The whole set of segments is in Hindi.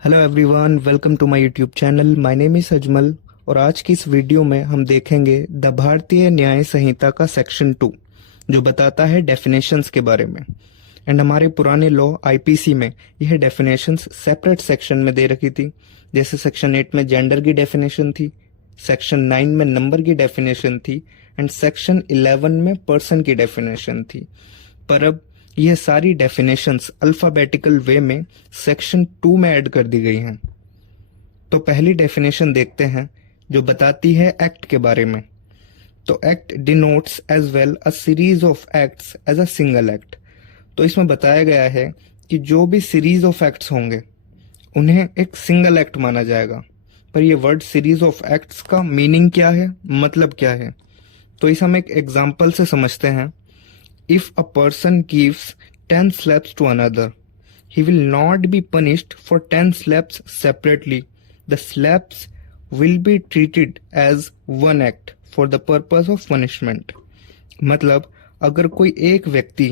Hello everyone, welcome to my YouTube channel. My name is Ajmal और आज की इस वीडियो में हम देखेंगे द भारतीय न्याय संहिता का सेक्शन 2 जो बताता है डेफिनेशंस के बारे में। एंड हमारे पुराने लॉ आईपीसी में यह डेफिनेशंस सेपरेट सेक्शन में दे रखी थी। जैसे सेक्शन 8 में जेंडर की डेफिनेशन थी, सेक्शन 9 में नंबर की डेफिनेशन थी एंड सेक्शन 11 में पर्सन की डेफिनेशन थी। पर अब यह सारी डेफिनेशंस अल्फाबेटिकल वे में सेक्शन 2 में ऐड कर दी गई हैं। तो पहली डेफिनेशन देखते हैं जो बताती है एक्ट के बारे में। तो act denotes as well a series of acts as a single act. तो इसमें बताया गया है कि जो भी सीरीज ऑफ एक्ट्स होंगे उन्हें एक सिंगल एक्ट माना जाएगा। पर यह वर्ड सीरीज ऑफ एक्ट्स का मीनिंग क्या है, मतलब क्या है, तो इसे हम एक एग्जाम्पल से समझते हैं। If a person gives 10 slaps to another, he will not be punished for 10 slaps separately. The slaps will be treated as one act for the purpose of punishment. मतलब अगर कोई एक व्यक्ति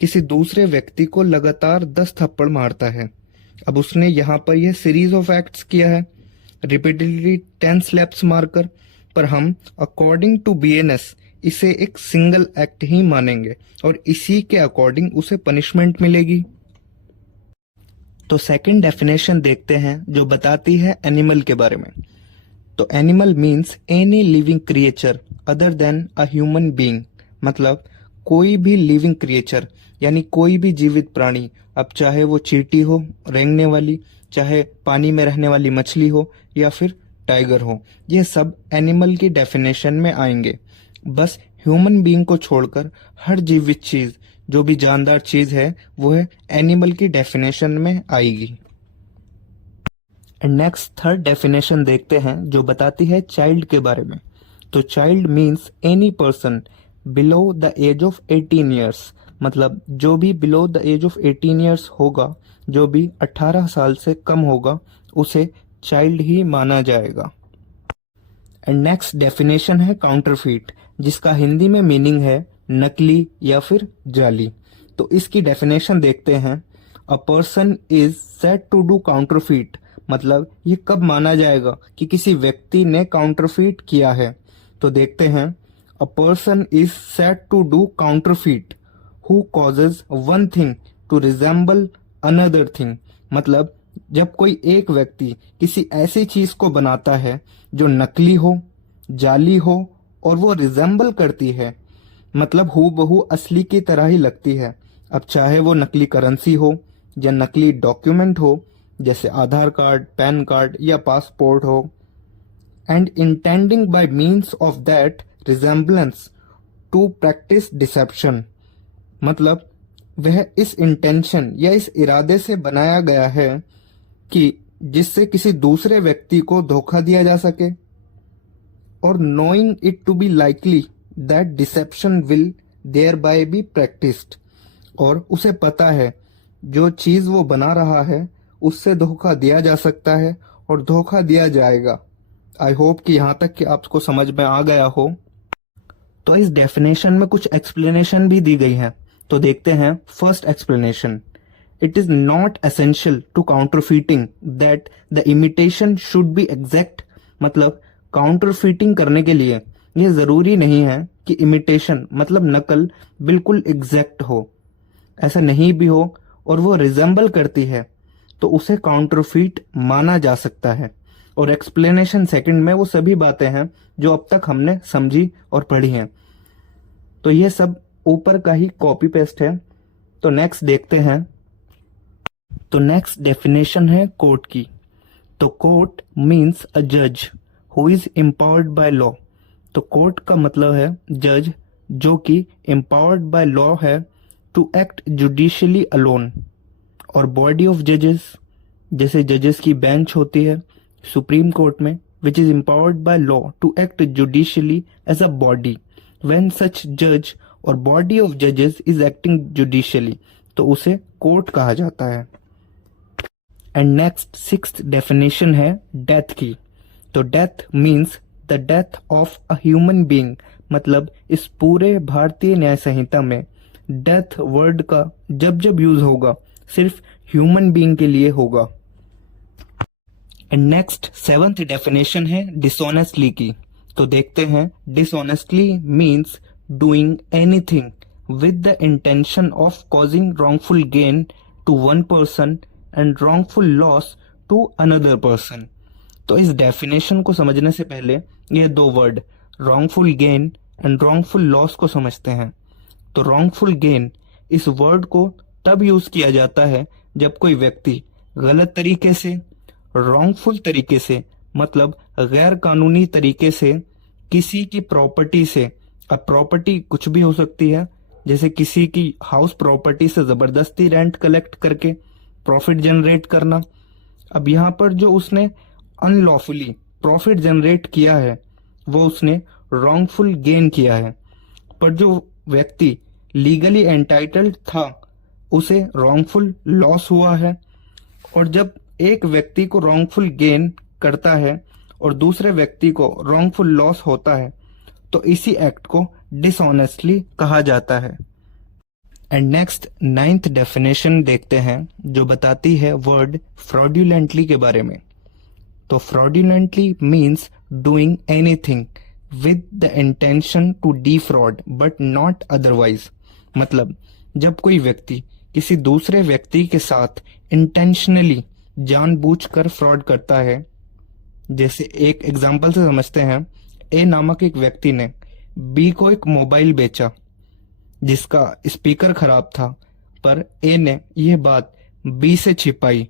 किसी दूसरे व्यक्ति को लगातार 10 थप्पड़ मारता है, अब उसने यहाँ पर यह सीरीज ऑफ एक्ट्स किया है रिपीटेडली 10 स्लैप्स मारकर, पर हम अकॉर्डिंग टू बीएनएस इसे एक सिंगल एक्ट ही मानेंगे और इसी के अकॉर्डिंग उसे पनिशमेंट मिलेगी। तो सेकंड डेफिनेशन देखते हैं जो बताती है एनिमल के बारे में। तो animal means any living creature other than अ ह्यूमन बीइंग। मतलब कोई भी लिविंग क्रिएचर यानी कोई भी जीवित प्राणी, अब चाहे वो चींटी हो रेंगने वाली, चाहे पानी में रहने वाली मछली हो या फिर टाइगर हो, ये सब एनिमल की डेफिनेशन में आएंगे। बस ह्यूमन बीइंग को छोड़कर हर जीवित चीज, जो भी जानदार चीज है, वो है एनिमल की डेफिनेशन में आएगी। एंड नेक्स्ट थर्ड डेफिनेशन देखते हैं जो बताती है चाइल्ड के बारे में। तो child means any person below the age of 18 years. मतलब जो भी below the age of 18 years होगा, जो भी 18 साल से कम होगा, उसे चाइल्ड ही माना जाएगा। एंड नेक्स्ट डेफिनेशन है काउंटरफीट, जिसका हिंदी में मीनिंग है नकली या फिर जाली। तो इसकी डेफिनेशन देखते हैं। A person is said to do counterfeit. मतलब ये कब माना जाएगा कि किसी व्यक्ति ने काउंटरफीट किया है। तो देखते हैं। A person is said to do counterfeit who causes one thing to resemble another thing. मतलब जब कोई एक व्यक्ति किसी ऐसी चीज को बनाता है जो नकली हो, जाली हो और वो रिजेंबल करती है, मतलब हूबहू असली की तरह ही लगती है। अब चाहे वो नकली करेंसी हो या नकली डॉक्यूमेंट हो, जैसे आधार कार्ड, पैन कार्ड या पासपोर्ट हो, and intending by means of that resemblance to practise deception. मतलब वह इस इंटेंशन या इस इरादे से बनाया गया है कि जिससे किसी दूसरे व्यक्ति को धोखा दिया जा सके, और knowing it to be likely that deception will thereby be practised. और उसे पता है जो चीज वो बना रहा है उससे धोखा दिया जा सकता है और धोखा दिया जाएगा। आई होप कि यहाँ तक कि आपको समझ में आ गया हो। तो इस डेफिनेशन में कुछ एक्सप्लेनेशन भी दी गई है। तो देखते हैं। First explanation, it is not essential to counterfeiting that the imitation should be exact. मतलब काउंटरफीटिंग करने के लिए यह जरूरी नहीं है कि इमिटेशन मतलब नकल बिल्कुल एग्जैक्ट हो। ऐसा नहीं भी हो और वो रिजेंबल करती है तो उसे काउंटरफीट माना जा सकता है। और एक्सप्लेनेशन सेकंड में वो सभी बातें हैं जो अब तक हमने समझी और पढ़ी हैं। तो ये सब ऊपर का ही कॉपी पेस्ट है। तो नेक्स्ट देखते हैं। तो नेक्स्ट डेफिनेशन है कोर्ट की। तो कोर्ट मीन्स अ जज who is empowered by law. तो कोर्ट का मतलब है जज जो कि एम्पावर्ड बाय लॉ है टू एक्ट जुडिशियली अलोन। और बॉडी ऑफ जजेस, जैसे जजेस की बेंच होती है सुप्रीम कोर्ट में, which is empowered by law to act judicially as a body when such जज और बॉडी ऑफ जजेस इज एक्टिंग जुडिशियली, तो उसे कोर्ट कहा जाता है। एंड नेक्स्ट सिक्स्थ डेफिनेशन है डेथ की। तो death means the death of a human being. मतलब इस पूरे भारतीय न्याय संहिता में डेथ वर्ड का जब जब यूज होगा सिर्फ ह्यूमन बीइंग के लिए होगा। एंड नेक्स्ट 7th डेफिनेशन है डिसऑनेस्टली की। तो देखते हैं, dishonestly means doing anything with the intention of causing wrongful gain to one person and wrongful loss to another person. तो इस डेफिनेशन को समझने से पहले ये दो word wrongful gain and wrongful loss को समझते हैं। तो wrongful गेन इस वर्ड को तब यूज किया जाता है जब कोई व्यक्ति गलत तरीके से, wrongful तरीके से मतलब गैर कानूनी तरीके से किसी की प्रॉपर्टी से, अब प्रॉपर्टी कुछ भी हो सकती है, जैसे किसी की हाउस प्रॉपर्टी से जबरदस्ती रेंट कलेक्ट करके प्रॉफिट जनरेट करना। अब यहाँ पर जो उसने अनलॉफुली प्रॉफिट जनरेट किया है वो उसने wrongful गेन किया है, पर जो व्यक्ति लीगली एंटाइटल्ड था उसे wrongful लॉस हुआ है। और जब एक व्यक्ति को wrongful गेन करता है और दूसरे व्यक्ति को wrongful लॉस होता है तो इसी एक्ट को डिसऑनेस्टली कहा जाता है। एंड नेक्स्ट 9th डेफिनेशन देखते हैं जो बताती है वर्ड फ्रॉड्यूलेंटली के बारे में। तो fraudulently means doing anything with the intention to defraud but not otherwise. मतलब जब कोई व्यक्ति किसी दूसरे व्यक्ति के साथ इंटेंशनली जानबूझकर फ्रॉड करता है, जैसे एक एग्जांपल से समझते हैं, ए नामक एक व्यक्ति ने बी को एक मोबाइल बेचा जिसका स्पीकर खराब था, पर ए ने यह बात बी से छिपाई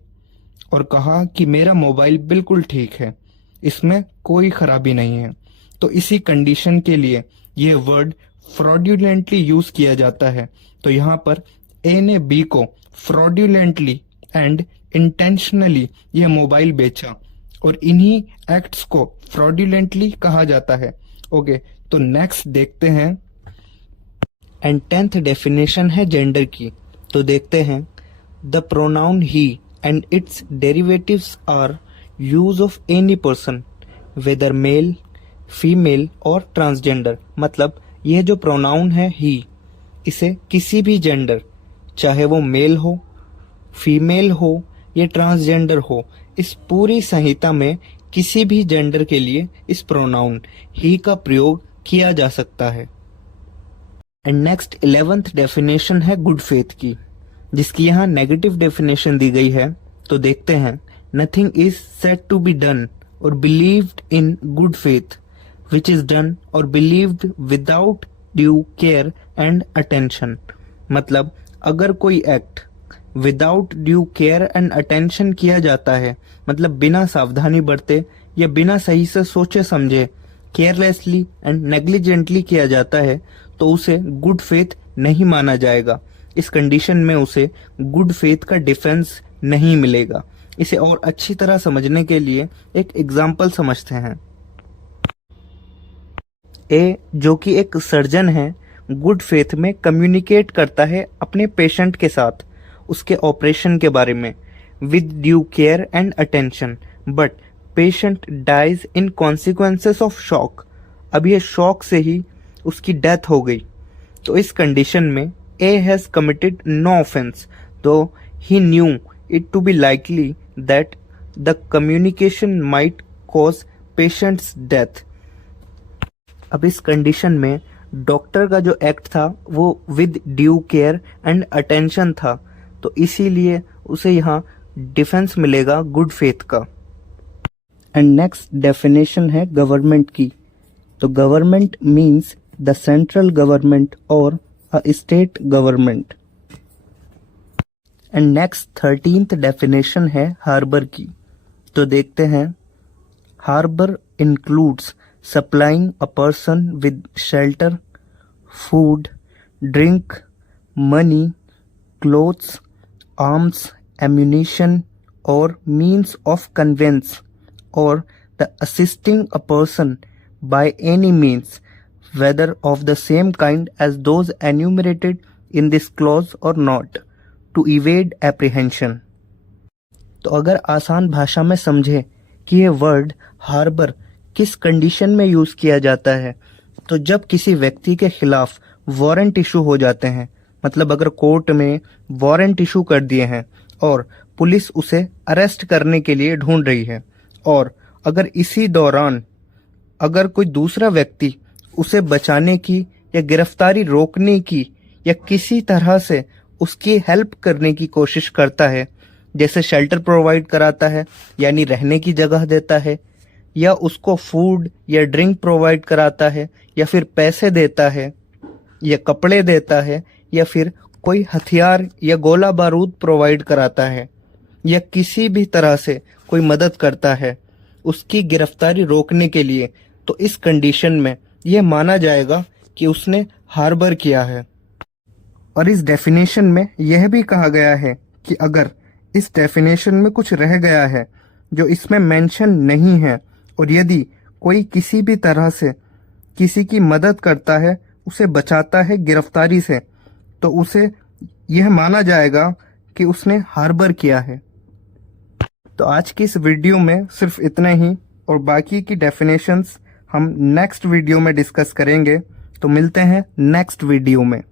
और कहा कि मेरा मोबाइल बिल्कुल ठीक है, इसमें कोई खराबी नहीं है। तो इसी कंडीशन के लिए यह वर्ड फ्रॉड्यूलेंटली यूज किया जाता है। तो यहाँ पर ए ने बी को फ्रॉड्यूलेंटली एंड इंटेंशनली यह मोबाइल बेचा और इन्हीं एक्ट्स को फ्रॉड्यूलेंटली कहा जाता है। ओके, तो नेक्स्ट देखते हैं एंड 10th डेफिनेशन है जेंडर की। तो देखते हैं, the pronoun he and its derivatives are use of any person whether male, female और ट्रांसजेंडर। मतलब यह जो प्रोनाउन है ही, इसे किसी भी जेंडर, चाहे वो मेल हो, फीमेल हो या ट्रांसजेंडर हो, इस पूरी संहिता में किसी भी जेंडर के लिए इस प्रोनाउन ही का प्रयोग किया जा सकता है। एंड नेक्स्ट 11th डेफिनेशन है गुड फेथ की, जिसकी यहाँ नेगेटिव डेफिनेशन दी गई है। तो देखते हैं, nothing is said to be done or believed in good faith which is done or believed without due care and attention. मतलब अगर कोई act without due care and attention किया जाता है, मतलब बिना सावधानी बरते या बिना सही से सोचे समझे केयरलेसली एंड नेग्लिजेंटली किया जाता है, तो उसे गुड फेथ नहीं माना जाएगा। इस कंडीशन में उसे गुड फेथ का डिफेंस नहीं मिलेगा। इसे और अच्छी तरह समझने के लिए एक एग्जाम्पल समझते हैं। ए, जो कि एक सर्जन है, गुड फेथ में कम्युनिकेट करता है अपने पेशेंट के साथ उसके ऑपरेशन के बारे में with due care and attention, but patient dies in consequences of shock. अब ये शॉक से ही उसकी डेथ हो गई। तो इस कंडीशन में A has committed no offence though he knew it to be likely that the communication might cause patient's death. अब इस कंडीशन में डॉक्टर का जो एक्ट था वो with due care and attention था, तो इसीलिए उसे यहाँ डिफेंस मिलेगा गुड फेथ का। एंड नेक्स्ट डेफिनेशन है गवर्नमेंट की। तो government means the central government or a state government. And next 13th definition है हार्बर की। तो देखते हैं, harbour includes supplying a person with shelter, food, drink, money, clothes, arms, ammunition or means of conveyance, or the assisting a person by any means, whether of the same kind as those enumerated in this clause or not, to evade apprehension। तो अगर आसान भाषा में समझे कि ये वर्ड हार्बर किस कंडीशन में यूज किया जाता है, तो जब किसी व्यक्ति के खिलाफ वारंट इशू हो जाते हैं, मतलब अगर कोर्ट में वारंट इशू कर दिए हैं और पुलिस उसे अरेस्ट करने के लिए ढूंढ रही है और अगर इसी दौरान अगर कोई दूसरा व्यक्ति उसे बचाने की या गिरफ्तारी रोकने की या किसी तरह से उसकी हेल्प करने की कोशिश करता है, जैसे शेल्टर प्रोवाइड कराता है यानी रहने की जगह देता है, या उसको फूड या ड्रिंक प्रोवाइड कराता है, या फिर पैसे देता है या कपड़े देता है, या फिर कोई हथियार या गोला बारूद प्रोवाइड कराता है, या किसी भी तरह से कोई मदद करता है उसकी गिरफ्तारी रोकने के लिए, तो इस कंडीशन में यह माना जाएगा कि उसने हार्बर किया है। और इस डेफिनेशन में यह भी कहा गया है कि अगर इस डेफिनेशन में कुछ रह गया है जो इसमें मेंशन नहीं है, और यदि कोई किसी भी तरह से किसी की मदद करता है, उसे बचाता है गिरफ्तारी से, तो उसे यह माना जाएगा कि उसने हार्बर किया है। तो आज की इस वीडियो में सिर्फ इतना ही, और बाकी की डेफिनेशंस हम नेक्स्ट वीडियो में डिस्कस करेंगे। तो मिलते हैं नेक्स्ट वीडियो में।